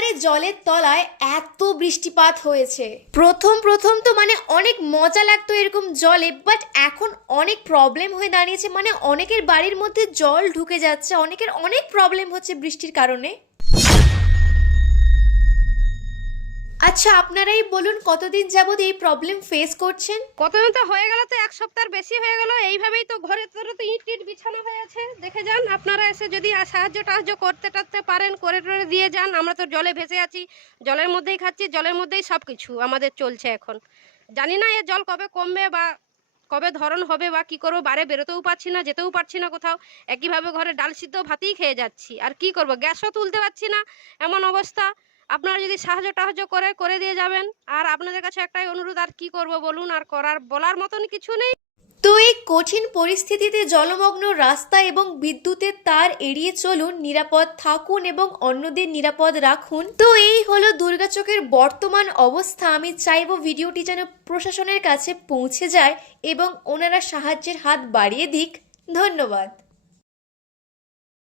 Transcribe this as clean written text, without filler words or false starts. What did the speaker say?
এবারে জলের তলায় এত বৃষ্টিপাত হয়েছে। প্রথম প্রথম তো অনেক মজা লাগতো এরকম জলে, বাট এখন অনেক প্রবলেম হয়ে দাঁড়িয়েছে। অনেকের বাড়ির মধ্যে জল ঢুকে যাচ্ছে, অনেকের অনেক প্রবলেম হচ্ছে বৃষ্টির কারণে। আচ্ছা, আপনারাই বলুন কতদিন যাবত এই প্রবলেম ফেস করছেন? কতদিন তো হয়ে গেল, তো এক সপ্তাহের বেশি হয়ে গেল। এইভাবেই তো ঘরে তোরে তো ইট টিট বিছানো হয়ে আছে। দেখে যান আপনারা, এসে যদি সাহায্য টাহায্য করতে টাতে পারেন করে টরে দিয়ে যান। আমরা তো জলে ভেসে আছি, জলের মধ্যেই খাচ্ছি, জলের মধ্যেই সব কিছু আমাদের চলছে এখন। জানি না এ জল কবে কমবে বা কবে ধরন হবে বা কি করবো। বারে বেরোতেও পারছি না, যেতেও পারছি না কোথাও। একইভাবে ঘরে ডাল সিদ্ধ ভাতেই খেয়ে যাচ্ছি। আর কি করব, গ্যাসও তুলতে পারছি না, এমন অবস্থা। আপনারা যদি সাহায্য টাহায্য করে দিয়ে যাবেন। আর আপনাদের কাছে একটাই অনুরোধ, আর কি করব বলুন, আর বলার মতন কিছু নেই। তো এই কঠিন পরিস্থিতিতে জলমগ্ন রাস্তা এবং বিদ্যুতের তার এড়িয়ে চলুন, নিরাপদ থাকুন এবং অন্যদের নিরাপদ রাখুন। তো এই হলো দুর্গাচকের বর্তমান অবস্থা। আমি চাইবো ভিডিওটি যেন প্রশাসনের কাছে পৌঁছে যায় এবং ওনারা সাহায্যের হাত বাড়িয়ে দিক। ধন্যবাদ।